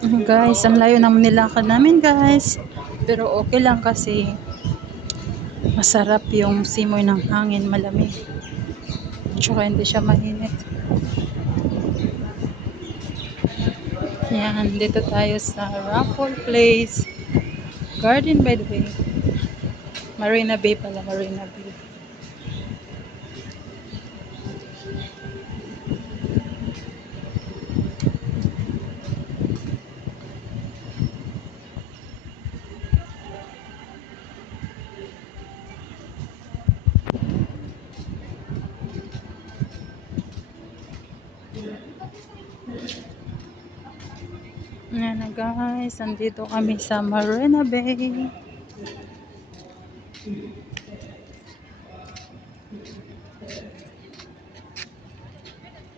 Guys, ang layo naman nilakad namin guys. Pero okay lang kasi masarap yung simoy ng hangin, malamig. Tsaka hindi siya mainit. Yan, dito tayo sa Raffle Place. Garden by the Bay. Marina Bay pala, Marina Bay. Yan na guys, andito kami sa Marina Bay.